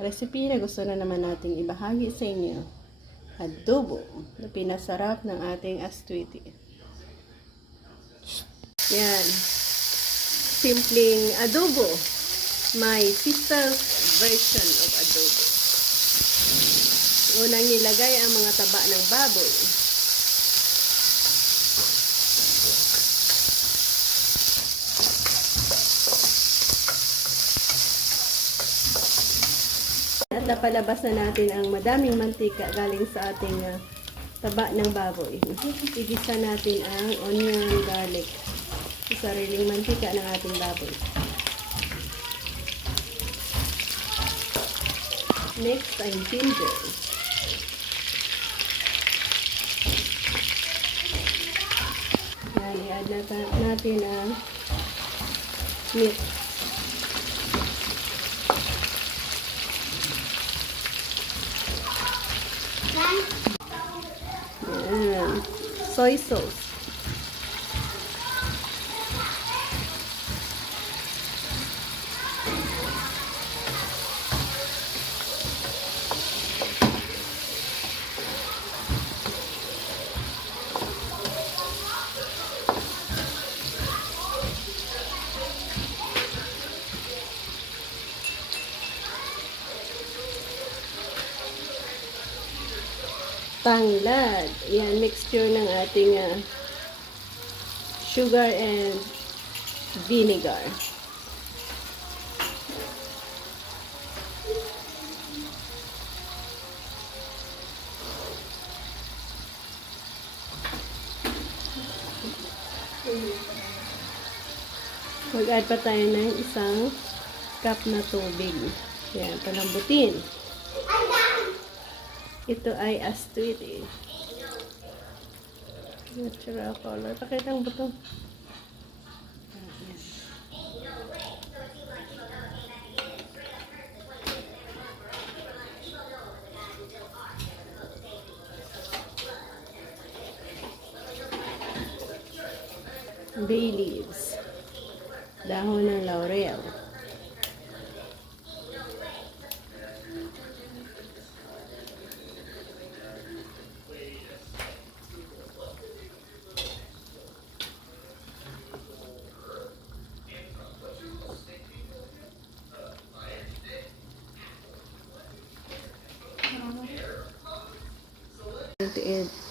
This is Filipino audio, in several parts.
recipe na gusto na naman nating ibahagi sa inyo. Adobo na pinasarap ng ating astuiti. Yan. Simpleng adobo. My sister's version of adobo. Unang nilagay ang mga taba ng baboy. At napalabas na natin ang madaming mantika galing sa ating taba ng baboy. Igisa natin ang onion, garlic sa sariling mantika ng ating baboy. Next ay ginger. Yan, i-add natin ang meat. Yan. Soy sauce. Tanglad. Yan, mixture ng ating sugar and vinegar. Mag-add pa tayo ng isang cup na tubig. Yan, palambutin. Ito ay astuiti. Natural color. Pakita ang butong. Bay leaves. Dahon ng laurel.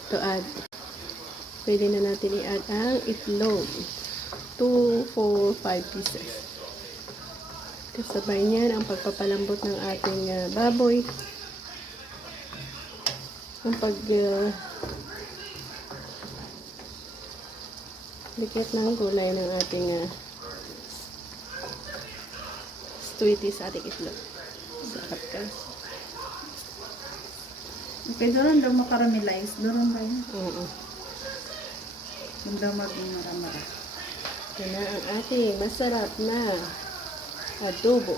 To add, pwede na natin i-add ang itlog. 2, 4, 5 pieces. Kasabay niyan ang pagpapalambot ng ating baboy. Ang dikit ng gulay ng ating astuiti sa ating itlog. Sarap ka. Okay, doon daw makaramelize. Doon ba yun? Oo. Doon daw maging maramara. Ito na ang ating masarap na adobo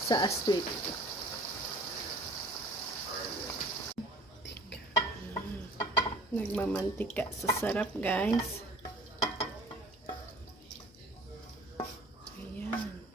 sa astuiti. Nagmamantika sa sarap, guys. Ayan.